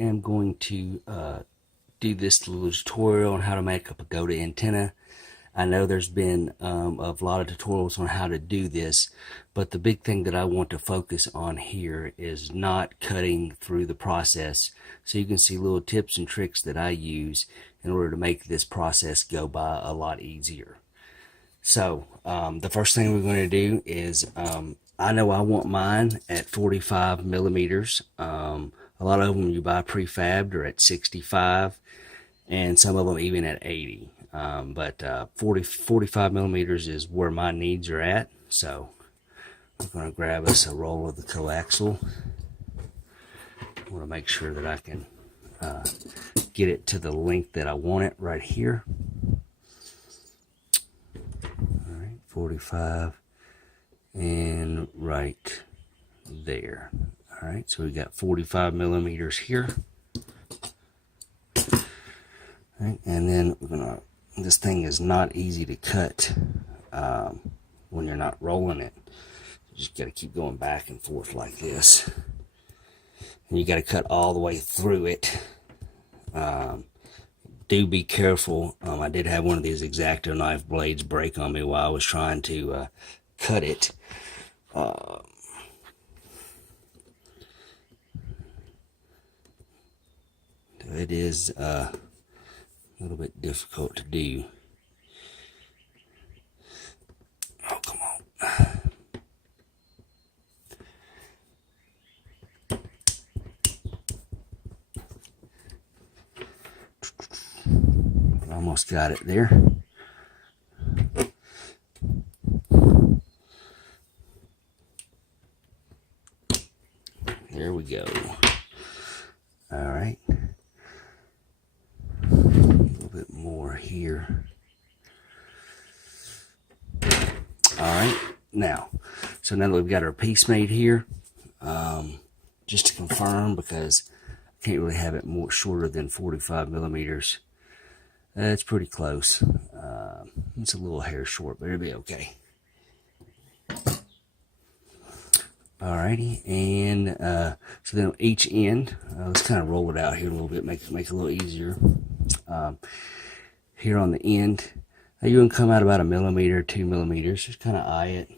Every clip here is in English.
am going to do this little tutorial on how to make a pagoda antenna. I know there's been a lot of tutorials on how to do this, but the big thing that I want to focus on here is not cutting through the process. So you can see little tips and tricks that I use in order to make this process go by a lot easier. So the first thing we're going to do is I know I want mine at 45 millimeters. A lot of them you buy prefabbed are at 65, and some of them even at 80. But 45 millimeters is where my needs are at. So I'm going to grab us a roll of the coaxial. I want to make sure that I can get it to the length that I want it right here. All right, 45 and right there. All right, so we got 45 millimeters here. All right, and then we're gonna, this thing is not easy to cut when you're not rolling it. You just got to keep going back and forth like this, and you got to cut all the way through it. Do be careful. I did have one of these X-Acto knife blades break on me while I was trying to cut it. It is a little bit difficult to do. Oh, come on. Almost got it there. There we go. All right. A little bit more here. All right. Now that we've got our piece made here, just to confirm, because I can't really have it more shorter than 45 millimeters. It's pretty close. It's a little hair short, but it'll be okay. Alrighty, and so then each end, let's kind of roll it out here a little bit, make it a little easier. Here on the end, you're going to come out about 1 millimeter, 2 millimeters, just kind of eye it.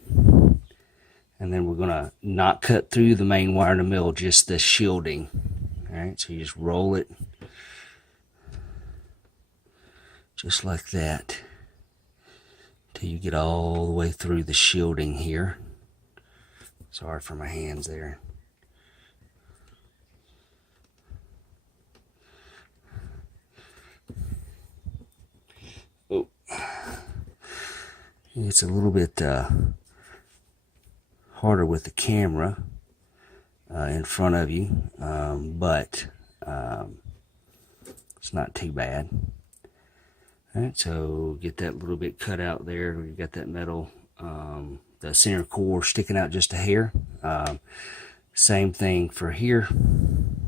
And then we're going to not cut through the main wire in the middle, just the shielding. Alright, so you just roll it. Just like that, till you get all the way through the shielding here. Sorry for my hands there. Oh, it's a little bit harder with the camera in front of you, but it's not too bad. Alright, so get that little bit cut out there. You got that metal, the center core sticking out just a hair. Same thing for here. I'm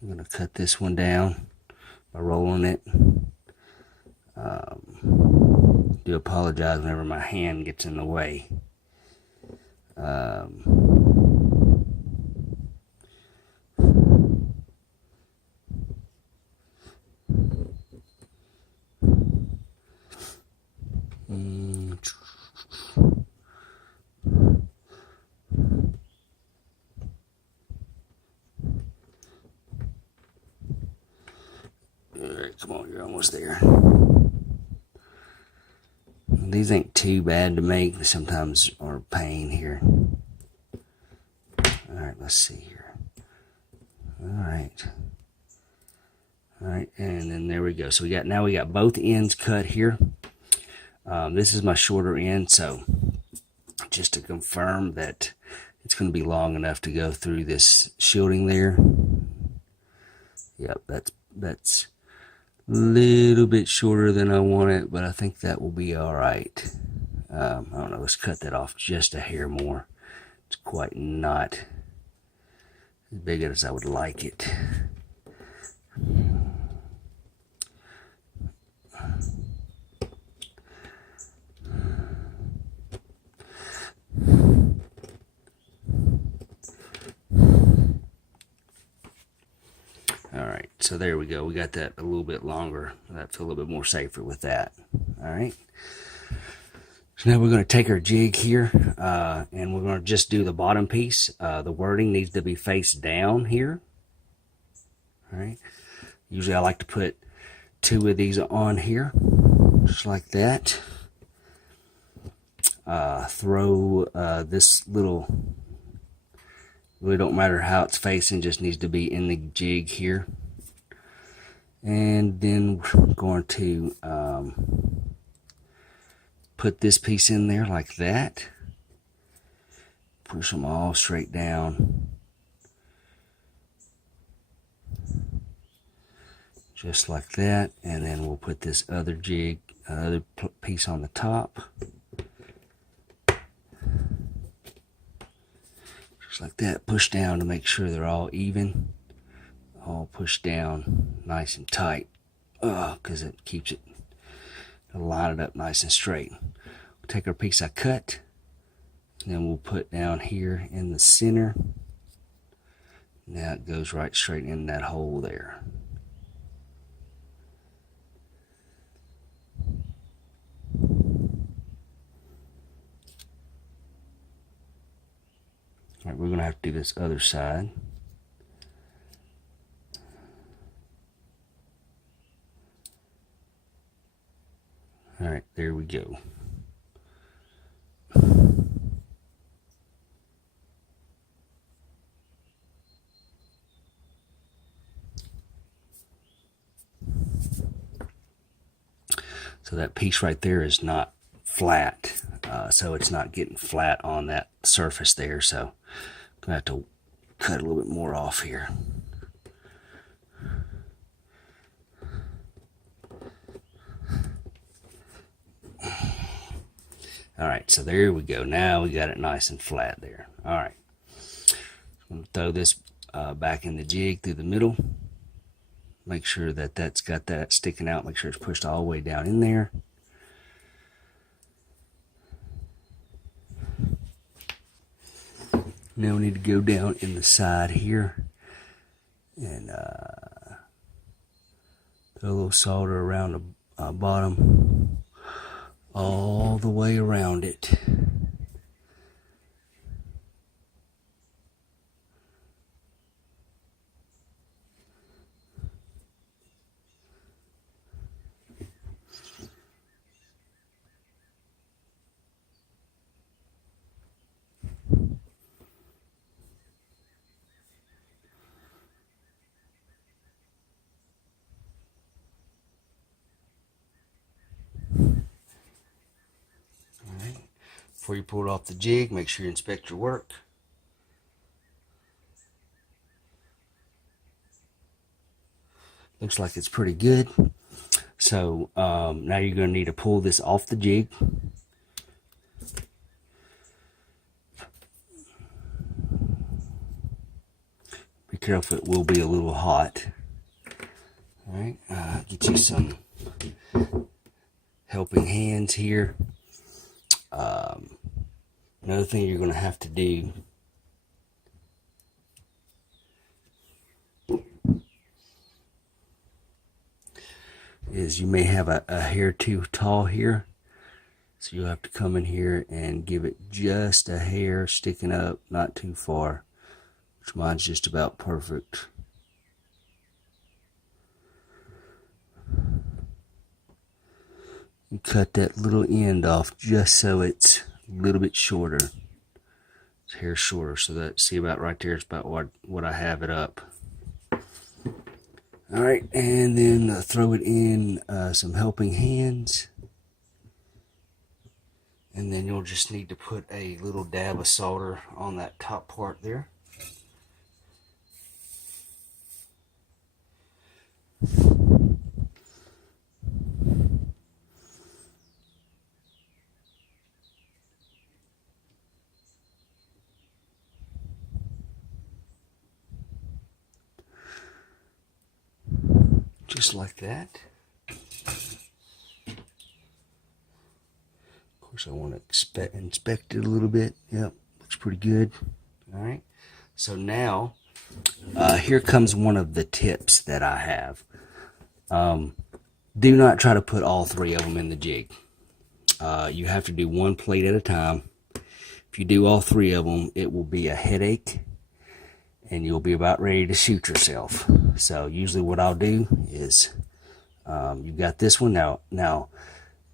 going to cut this one down by rolling it. Do apologize whenever my hand gets in the way. Alright, come on, you're almost there. These ain't too bad to make, but sometimes are a pain here. Alright, let's see here. Alright, and then there we go. So now we got both ends cut here. This is my shorter end, so just to confirm that it's going to be long enough to go through this shielding there. Yep, that's a little bit shorter than I want it, but I think that will be all right. I don't know, let's cut that off just a hair more. It's quite not as big as I would like it. so there we go. We got that a little bit longer. I feel a little bit more safer with that. All right. So now we're going to take our jig here, and we're going to just do the bottom piece. The wording needs to be face down here. All right. Usually I like to put 2 of these on here, just like that. Throw this little, really don't matter how it's facing, just needs to be in the jig here. And then we're going to put this piece in there like that. Push them all straight down. Just like that. And then we'll put this other jig, other piece on the top. Just like that. Push down to make sure they're all even. All pushed down nice and tight. Because it keeps it, it'll line it up nice and straight. We'll take our piece I cut. And then we'll put down here in the center. Now it goes right straight in that hole there. All right, we're going to have to do this other side. All right, there we go. So that piece right there is not flat, so it's not getting flat on that surface there. So I'm gonna have to cut a little bit more off here. All right, so there we go. Now we got it nice and flat there. All right, I'm gonna throw this back in the jig through the middle. Make sure that that's got that sticking out. Make sure it's pushed all the way down in there. Now we need to go down in the side here and throw a little solder around the bottom all the way around it. Before you pull it off the jig, make sure you inspect your work. Looks like it's pretty good. So now you're going to need to pull this off the jig. Be careful, it will be a little hot. All right, get you some helping hands here. Another thing you're going to have to do is you may have a hair too tall here, so you'll have to come in here and give it just a hair sticking up, not too far, which mine's just about perfect. You cut that little end off just so it's a little bit shorter. It's hair shorter, so that, see about right there, it's about what I have it up. All right, and then throw it in some helping hands. And then you'll just need to put a little dab of solder on that top part there. Just like that. Of course, I want to inspect it a little bit. Yep, looks pretty good. All right. So now Here comes one of the tips that I have. Do not try to put all three of them in the jig. You have to do one plate at a time. If you do all three of them, it will be a headache and you'll be about ready to shoot yourself. So usually what I'll do is, you've got this one now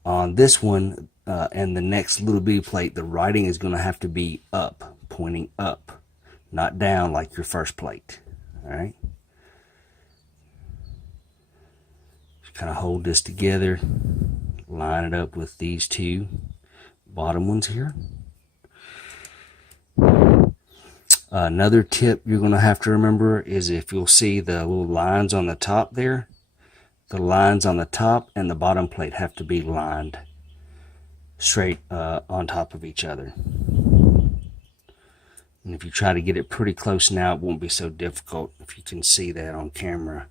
on this one and the next little bitty plate, the writing is going to have to be up, pointing up, not down like your first plate. All right. Just kind of hold this together, line it up with these two bottom ones here. Another tip you're going to have to remember is if you'll see the little lines on the top there, the lines on the top and the bottom plate have to be lined straight on top of each other. And if you try to get it pretty close now, it won't be so difficult if you can see that on camera,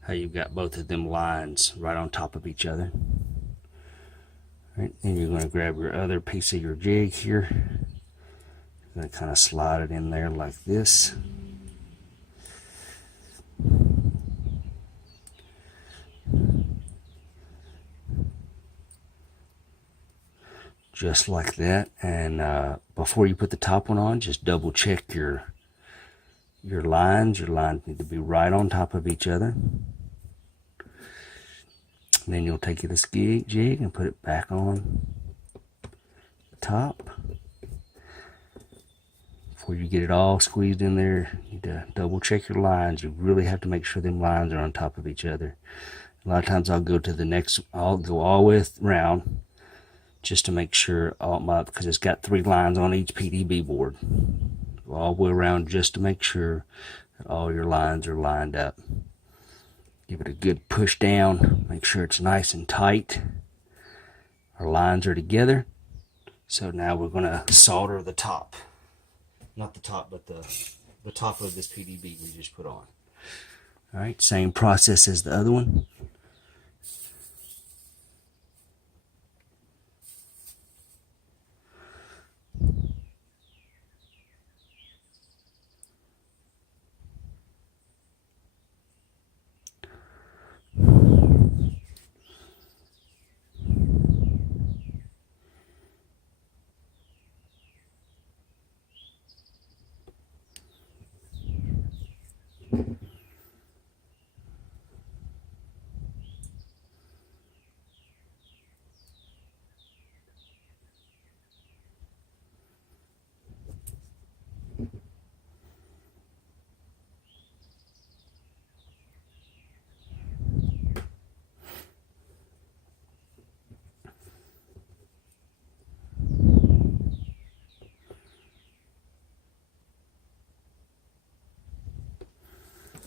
how you've got both of them lines right on top of each other. All right, then you're going to grab your other piece of your jig here. You're going to kind of slide it in there like this. Just like that. And before you put the top one on, just double check your lines. Your lines need to be right on top of each other. And then you'll take this jig and put it back on the top. Before you get it all squeezed in there, you need to double check your lines. You really have to make sure them lines are on top of each other. A lot of times I'll go to the next, I'll go all the way around just to make sure because it's got 3 lines on each PDB board. Go all the way around just to make sure that all your lines are lined up. Give it a good push down, make sure it's nice and tight. Our lines are together. So now we're going to solder the top. Not the top, but the top of this PDB we just put on. All right, same process as the other one.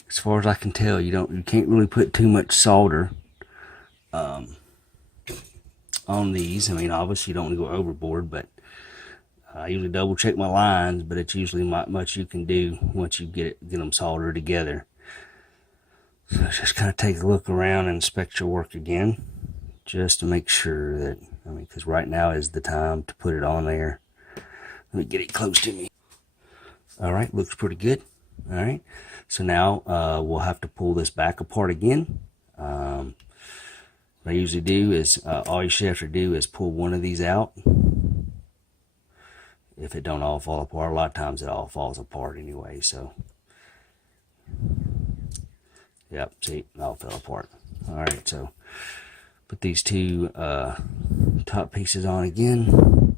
As far as I can tell, you can't really put too much solder on these. I mean, obviously you don't want to go overboard, but I usually double check my lines, but it's usually not much you can do once you get them soldered together. So just kind of take a look around and inspect your work again, just to make sure that, because right now is the time to put it on there. Let me get it close to me. All right, looks pretty good. All right, so now we'll have to pull this back apart again. What I usually do is, all you should have to do is pull one of these out. If it don't all fall apart, a lot of times it all falls apart anyway, so. Yep, see, it all fell apart. All right, so put these two top pieces on again.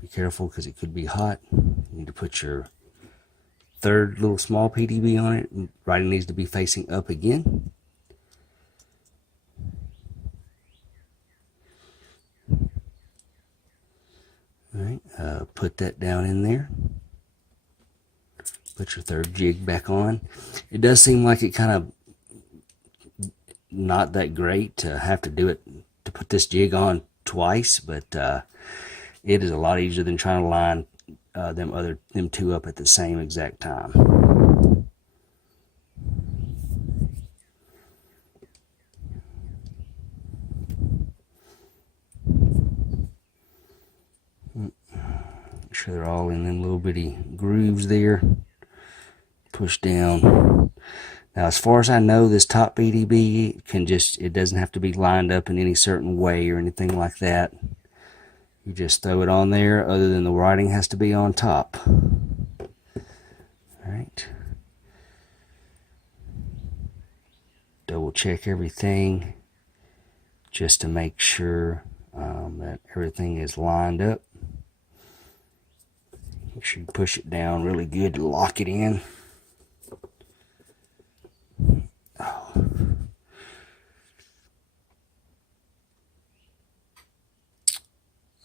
Be careful because it could be hot. You need to put your third little small PDB on it. Writing needs to be facing up again. All right, put that down in there. Put your third jig back on. It does seem like it kind of not that great to have to do it, to put this jig on twice, but it is a lot easier than trying to line them two up at the same exact time. Make sure they're all in them little bitty grooves there. push down. Now, as far as I know, this top PDB it doesn't have to be lined up in any certain way or anything like that. You just throw it on there, other than the writing has to be on top. Alright. Double check everything just to make sure that everything is lined up. Make sure you push it down really good to lock it in.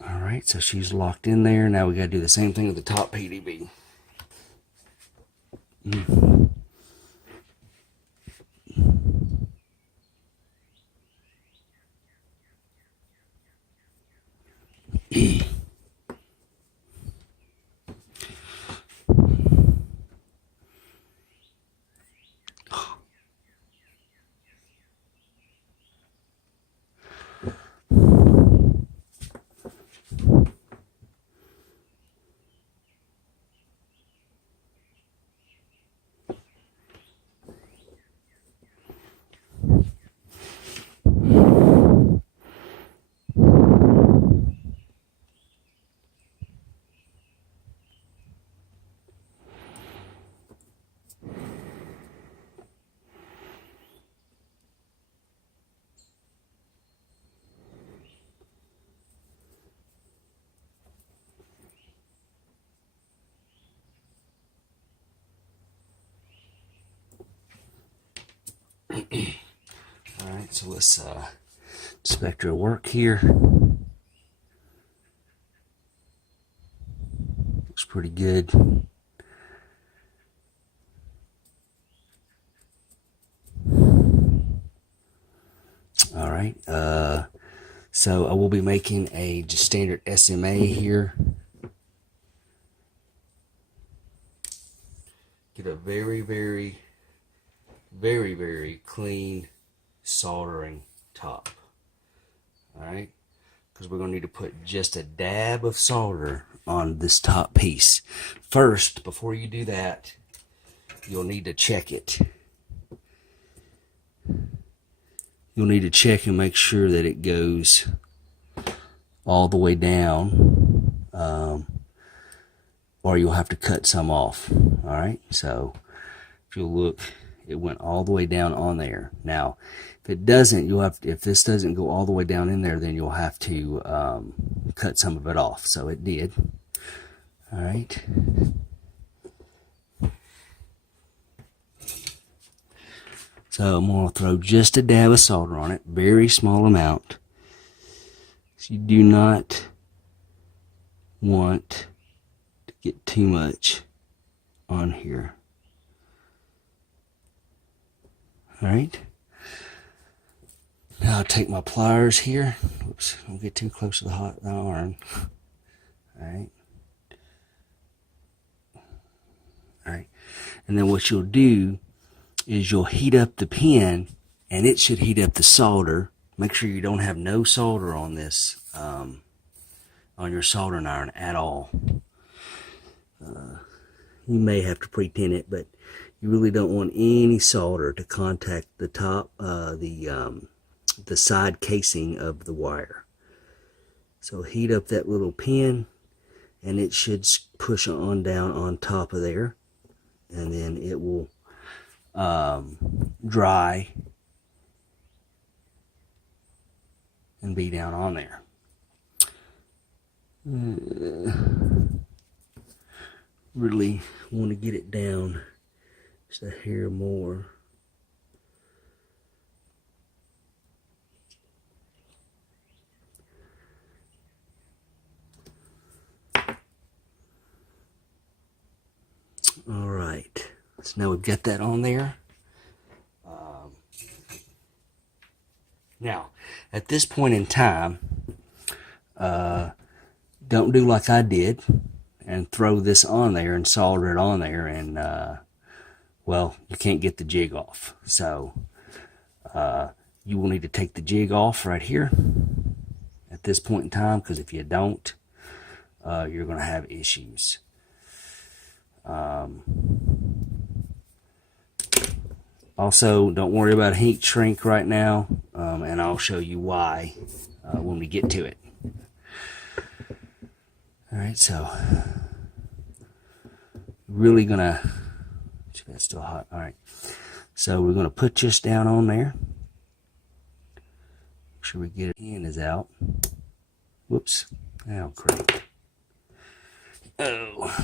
Alright, so she's locked in there. Now we got to do the same thing with the top PDB. Alright, so let's inspect her work here. Looks pretty good. Alright, so I will be making a just standard SMA here. Get a very, very, very, very clean soldering top. Alright, because we're going to need to put just a dab of solder on this top piece. First, before you do that, you'll need to check it. You'll need to check and make sure that it goes all the way down, or you'll have to cut some off. Alright, so if you'll look, it went all the way down on there. Now, if it doesn't, if this doesn't go all the way down in there, then you'll have to cut some of it off. So it did. Alright. So I'm going to throw just a dab of solder on it, very small amount. So you do not want to get too much on here. Alright. Now I'll take my pliers here. Oops, don't get too close to the hot iron. Alright. Alright. And then what you'll do is you'll heat up the pen, and it should heat up the solder. Make sure you don't have no solder on this, on your soldering iron at all. You may have to pre-tin it, but you really don't want any solder to contact the top, the side casing of the wire. So heat up that little pen, and it should push on down on top of there, and then it will dry and be down on there. Really want to get it down just a hair more. All right, so now we've got that on there. Now, at this point in time, don't do like I did and throw this on there and solder it on there, and well, you can't get the jig off. So you will need to take the jig off right here at this point in time, because if you don't, you're going to have issues. Also, don't worry about heat shrink right now, and I'll show you why when we get to it. Alright, so really gonna, that's still hot. Alright, so we're gonna put this down on there. Make sure we get it. Hand is out. Whoops. Oh, crap. Oh.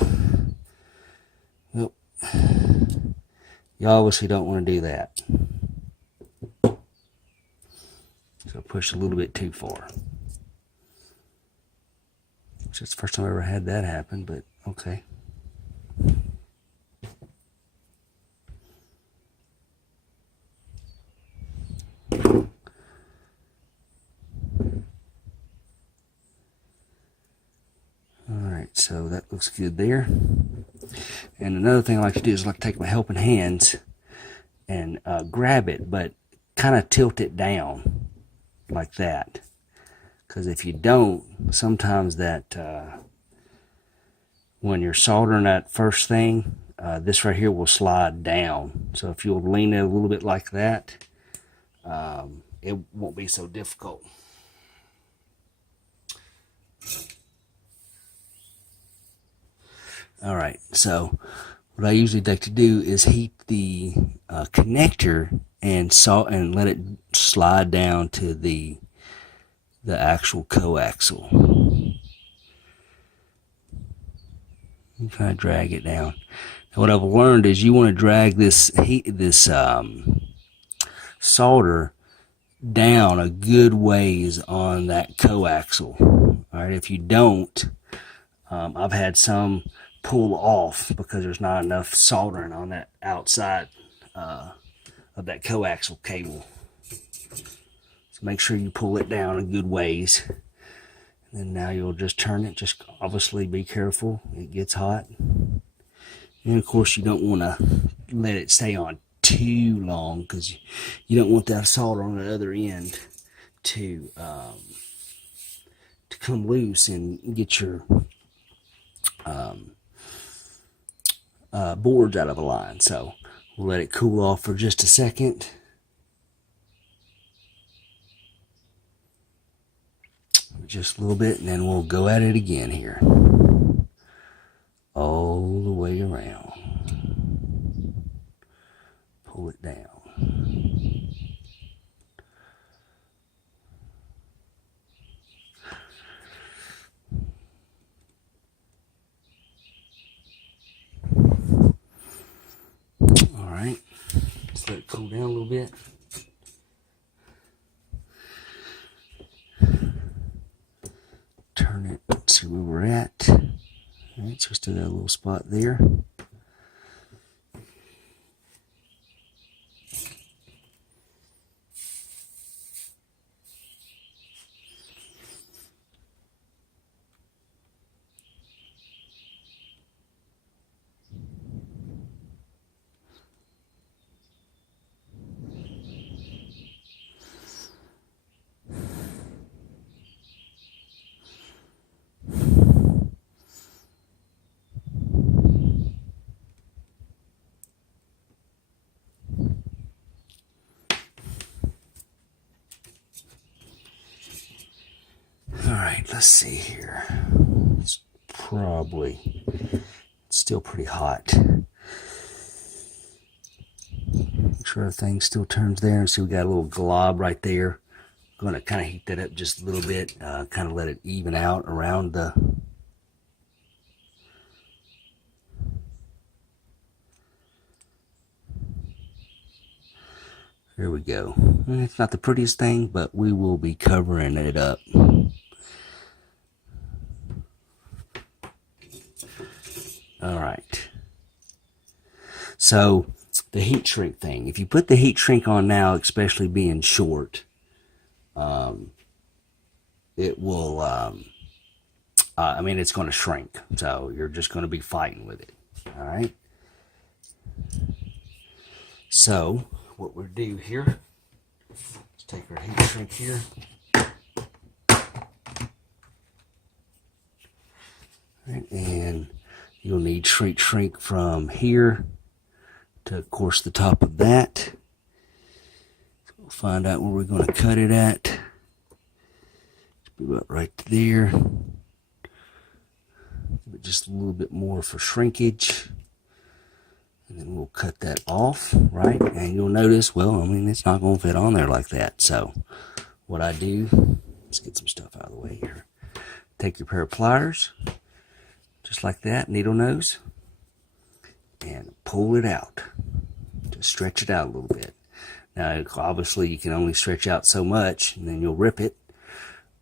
Well, you obviously don't want to do that. So push a little bit too far. It's just the first time I ever had that happen, but okay. Alright, so that looks good there. And another thing I like to do is I like to take my helping hands and grab it, but kind of tilt it down like that. Because if you don't, sometimes that when you're soldering that first thing, this right here will slide down. So if you'll lean it a little bit like that, it won't be so difficult. Alright, so what I usually like to do is heat the connector and let it slide down to the actual coaxial. You kind of drag it down. And what I've learned is you want to drag this solder down a good ways on that coaxial. Alright, if you don't, I've had some pull off because there's not enough soldering on that outside of that coaxial cable. So make sure you pull it down a good ways. And now you'll just turn it. Just obviously be careful. It gets hot. And of course you don't want to let it stay on too long because you don't want that solder on the other end to come loose and get your boards out of line. So we'll let it cool off for just a second. Just a little bit, and then we'll go at it again here. All the way around. Pull it down. Alright, let's let it cool down a little bit. Turn it, let's see where we're at. Alright, so still got a little spot there. Alright, let's see here. It's probably still pretty hot. Make sure everything still turns there. And see, we got a little glob right there. I'm going to kind of heat that up just a little bit. Kind of let it even out around the... There we go. It's not the prettiest thing, but we will be covering it up. Alright. So, the heat shrink thing. If you put the heat shrink on now, especially being short, it will, I mean, it's going to shrink. So, you're just going to be fighting with it. Alright. So, what we'll do here, let's take our heat shrink here. Right, and you'll need shrink from here to, of course, the top of that. find out where we're going to cut it at. About right there. Give it just a little bit more for shrinkage. And then we'll cut that off, right? And you'll notice, well, I mean, it's not going to fit on there like that. So what I do, let's get some stuff out of the way here. Take your pair of pliers, just like that, needle nose, and pull it out. Just stretch it out a little bit. Now, obviously, you can only stretch out so much, and then you'll rip it.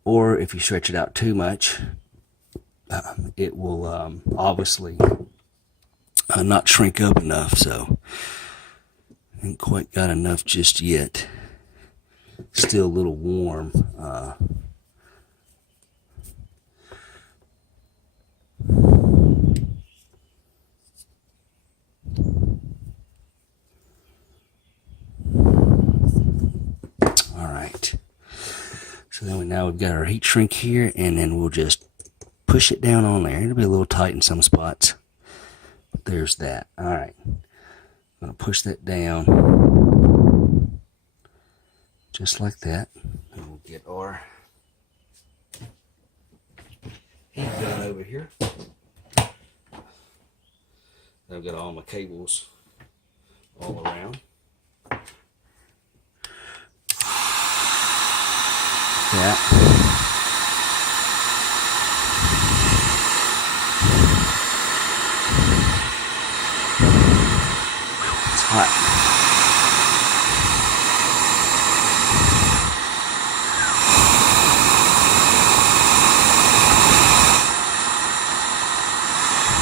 Or if you stretch it out too much, it will obviously not shrink up enough. So, ain't quite got enough just yet. Still a little warm. Alright, so then now we've got our heat shrink here, and then we'll just push it down on there. It'll be a little tight in some spots. But there's that. Alright, I'm going to push that down just like that. And we'll get our heat gun over here. I've got all my cables all around. That. It's hot.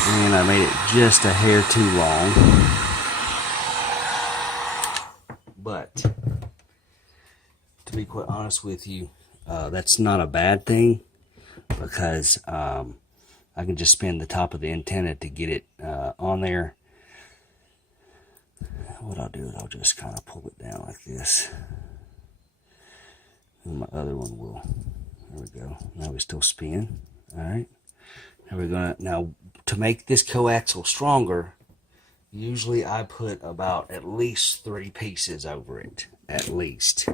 And I made it just a hair too long. But to be quite honest with you, that's not a bad thing, because I can just spin the top of the antenna to get it on there. What I'll do is I'll just kind of pull it down like this. And my other one will. There we go. Now we still spin. Alright. Now to make this coaxial stronger, usually I put about at least 3 pieces over it. At least.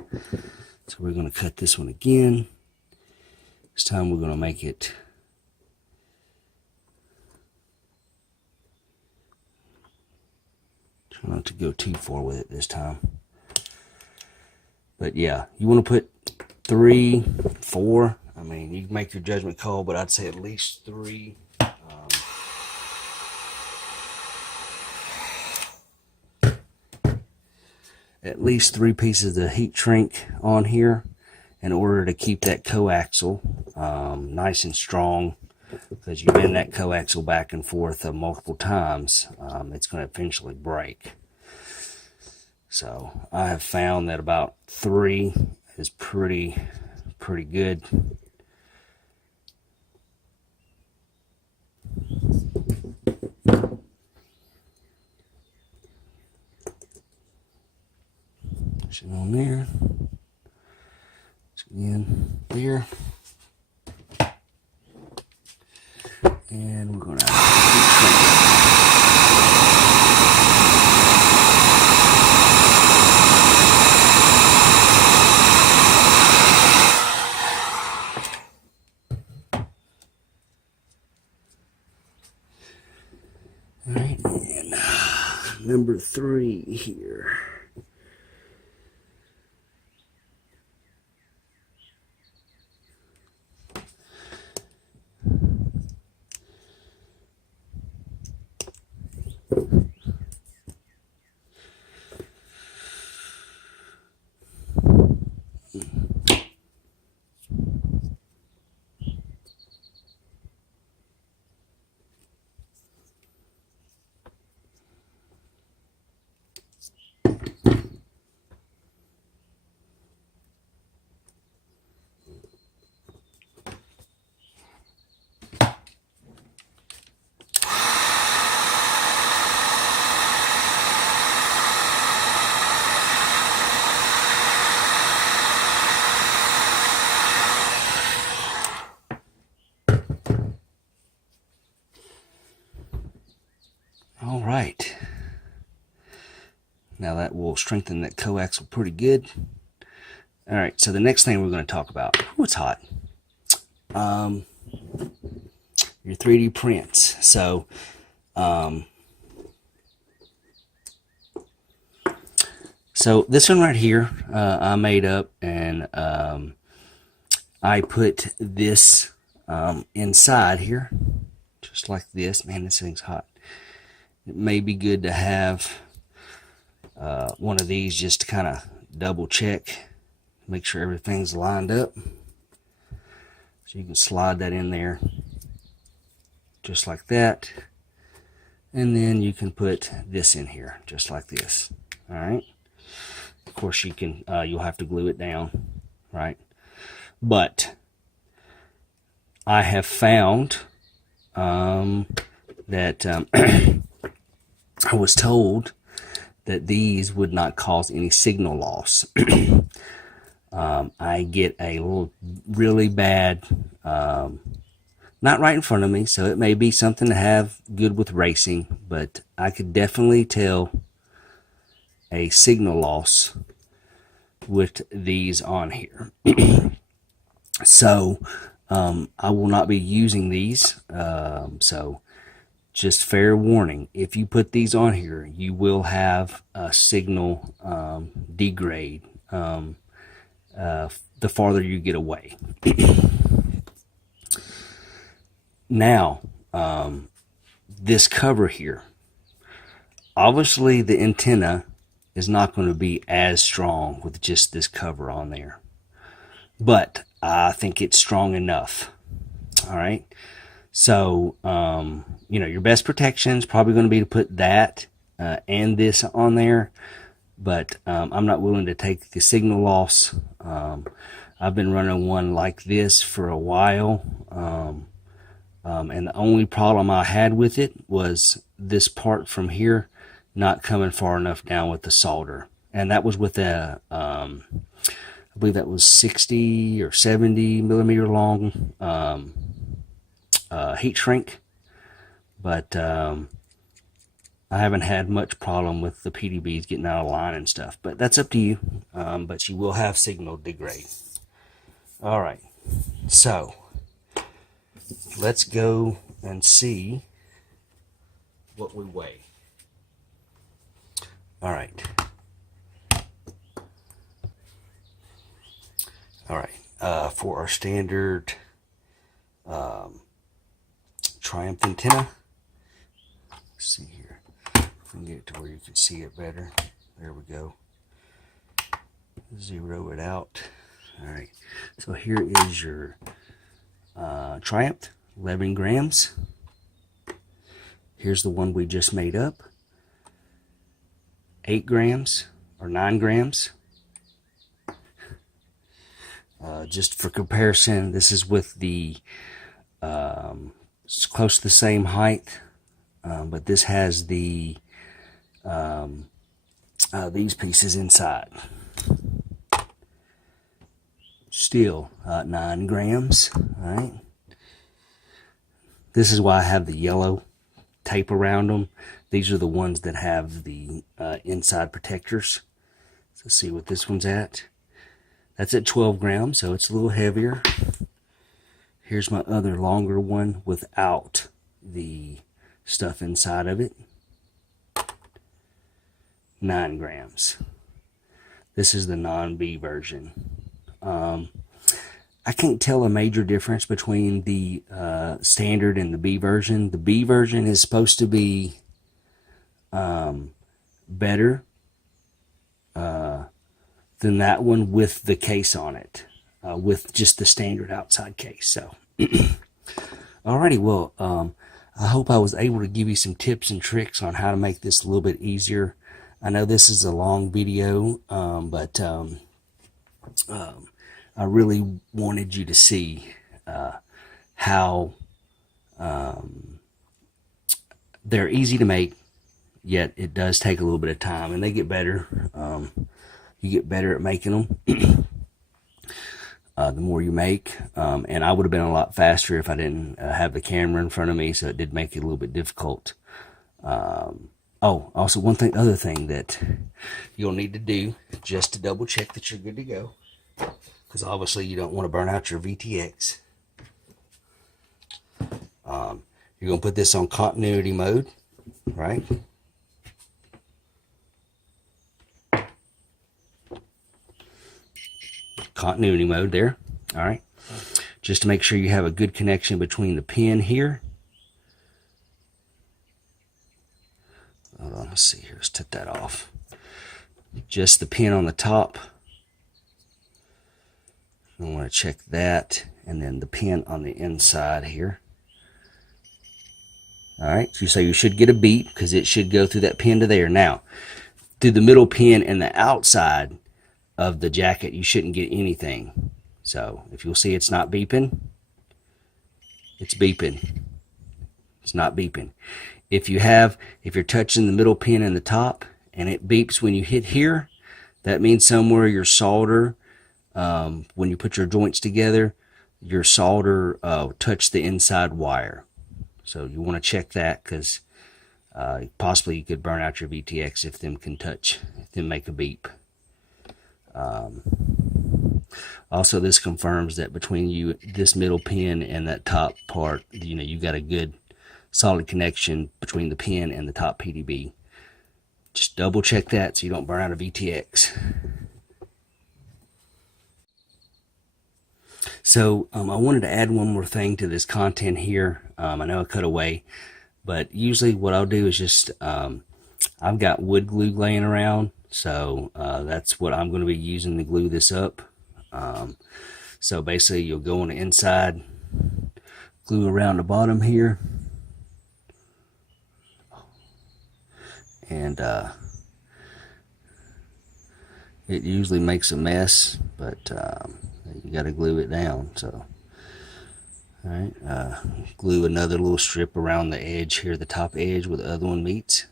So we're going to cut this one again. This time we're going to make it try not to go too far with it this time. But yeah, you want to put 3, 4. I mean, you can make your judgment call, but I'd say at least 3. At least 3 pieces of heat shrink on here in order to keep that coaxial nice and strong, because you bend that coaxial back and forth multiple times, it's going to eventually break. So I have found that about 3 is pretty good. Push it on there. Again, there. And we're going to all right, and number 3 here. All right. Now that will strengthen that coaxial pretty good. All right, so the next thing we're going to talk about, oh, it's hot, your 3D prints. So this one right here, I made up, and I put this inside here, just like this. Man, this thing's hot. It may be good to have one of these just to kind of double check, make sure everything's lined up. So you can slide that in there just like that, and then you can put this in here just like this. All right, of course you can you'll have to glue it down, right? But I have found that I was told that these would not cause any signal loss. I get a really bad, not right in front of me, so it may be something to have good with racing, but I could definitely tell a signal loss with these on here. So I will not be using these, so just fair warning, if you put these on here, you will have a signal degrade the farther you get away. Now, this cover here, obviously the antenna is not going to be as strong with just this cover on there, but I think it's strong enough. All right, so you know, your best protection is probably going to be to put that and this on there, but I'm not willing to take the signal loss. I've been running one like this for a while, and the only problem I had with it was this part from here not coming far enough down with the solder, and that was with a I believe that was 60 or 70 millimeter long heat shrink, but I haven't had much problem with the PDBs getting out of line and stuff, but that's up to you. But you will have signal degrade. All right, so let's go and see what we weigh. All right. All right, for our standard Triumph antenna, let's see here if we can get it to where you can see it better. There we go. Zero it out. All right, so here is your Triumph, 11 grams. Here's the one we just made up, 8 grams or 9 grams. Just for comparison, this is with the it's close to the same height, but this has the these pieces inside. Still 9 grams. All right. This is why I have the yellow tape around them. These are the ones that have the inside protectors. So let's see what this one's at. That's at 12 grams, so it's a little heavier. Here's my other longer one without the stuff inside of it. 9 grams. This is the non-B version. I can't tell a major difference between the standard and the B version. The B version is supposed to be better than that one with the case on it, with just the standard outside case. So, alrighty, well, I hope I was able to give you some tips and tricks on how to make this a little bit easier. I know this is a long video, but I really wanted you to see how they're easy to make, yet it does take a little bit of time, and they get better. You get better at making them the more you make, and I would have been a lot faster if I didn't have the camera in front of me, so it did make it a little bit difficult. Oh, also other thing that you'll need to do just to double check that you're good to go because obviously you don't want to burn out your VTX. You're going to put this on continuity mode, right? Continuity mode there. All right. Just to make sure you have a good connection between the pin here. Hold on, let's see here. Let's take that off. Just the pin on the top. I want to check that, and then the pin on the inside here. All right, so you should get a beep because it should go through that pin to there. Now, through the middle pin and the outside of the jacket, you shouldn't get anything. So if you'll see it's not beeping, it's beeping. It's not beeping. If you're touching the middle pin and the top and it beeps when you hit here, that means somewhere your solder, when you put your joints together, your solder touched the inside wire. So you want to check that because possibly you could burn out your VTX if them make a beep. Also, this confirms that between this middle pin and that top part, you got a good solid connection between the pin and the top PDB. Just double check that so you don't burn out a VTX. So I wanted to add one more thing to this content here. I know I cut away, but usually what I'll do is just, I've got wood glue laying around, so that's what I'm going to be using to glue this up. So basically you'll go on the inside, glue around the bottom here, and it usually makes a mess, but you got to glue it down. So all right, glue another little strip around the edge here, the top edge where the other one meets.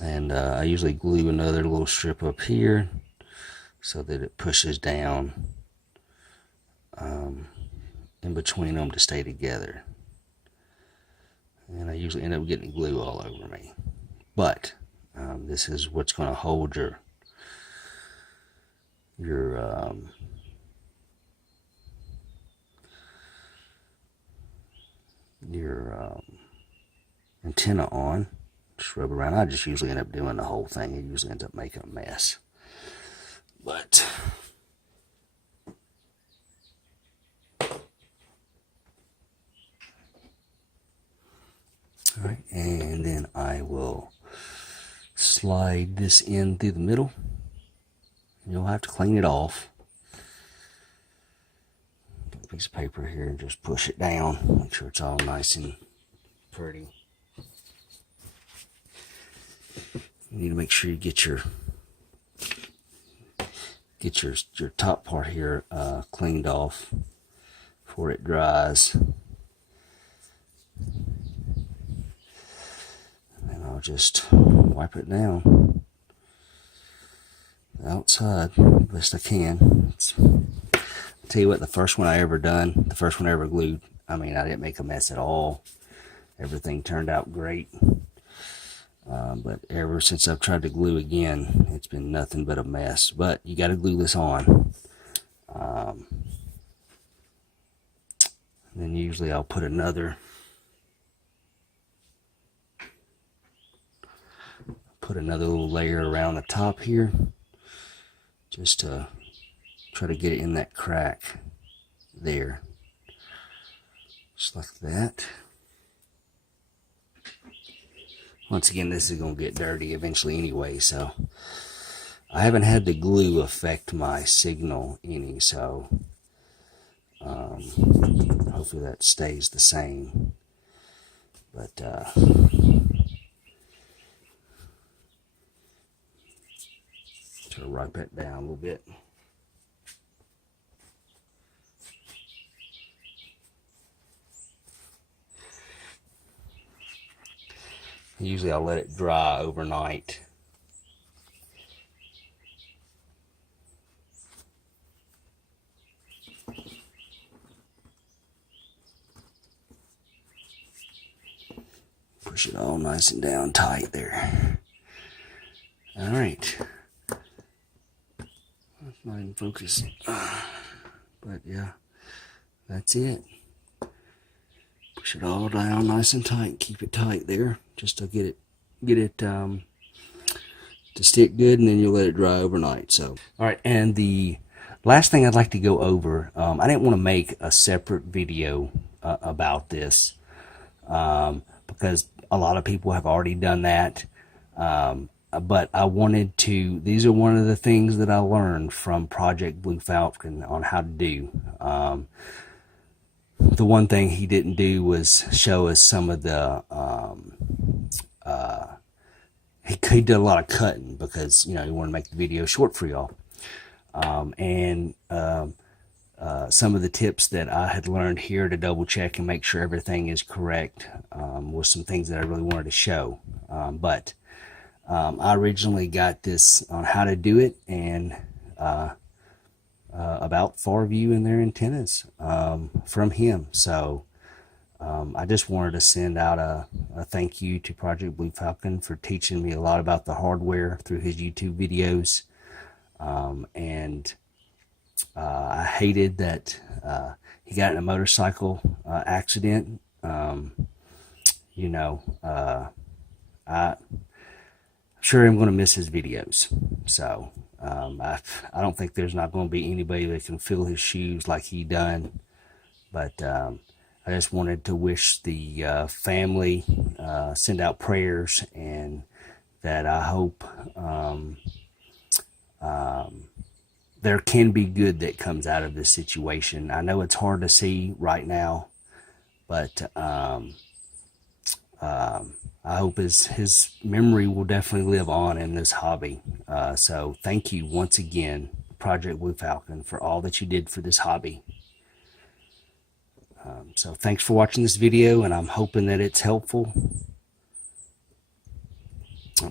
And I usually glue another little strip up here so that it pushes down in between them to stay together. And I usually end up getting glue all over me. But this is what's going to hold your antenna on. Just rub around. I just usually end up doing the whole thing. It usually ends up making a mess. But all right, and then I will slide this in through the middle. You'll have to clean it off. Put a piece of paper here and just push it down. Make sure it's all nice and pretty. You need to make sure you get your top part here cleaned off before it dries. And I'll just wipe it down the outside best I can. I'll tell you what, the first one I ever glued, I mean, I didn't make a mess at all. Everything turned out great. But ever since I've tried to glue again, it's been nothing but a mess. But you got to glue this on. Then usually I'll put another little layer around the top here, just to try to get it in that crack there, just like that. Once again, this is going to get dirty eventually anyway, so I haven't had the glue affect my signal any, so hopefully that stays the same. But try to wipe that down a little bit. Usually I'll let it dry overnight. Push it all nice and down tight there. All right. That's not even focused. But yeah, that's it. Push it all down nice and tight. Keep it tight there, just to get it to stick good, and then you'll let it dry overnight. So, all right, and the last thing I'd like to go over, I didn't want to make a separate video about this because a lot of people have already done that. But I wanted to, these are one of the things that I learned from Project Blue Falcon on how to do. The one thing he didn't do was show us some of the, he did a lot of cutting because, you know, he wanted to make the video short for y'all. Some of the tips that I had learned here to double check and make sure everything is correct was some things that I really wanted to show. I originally got this on how to do it and about FarVew and their antennas from him. So I just wanted to send out a thank you to Project Blue Falcon for teaching me a lot about the hardware through his YouTube videos. I hated that he got in a motorcycle accident. You know, I'm sure I'm going to miss his videos. So I don't think there's not going to be anybody that can fill his shoes like he done. But I just wanted to wish the family, send out prayers, and that I hope there can be good that comes out of this situation. I know it's hard to see right now, but I hope his memory will definitely live on in this hobby. So thank you once again, Project Blue Falcon, for all that you did for this hobby. So thanks for watching this video, and I'm hoping that it's helpful.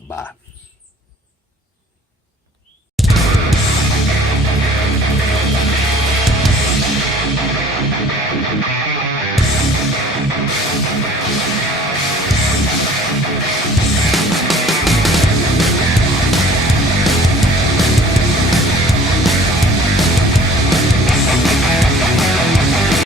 Bye.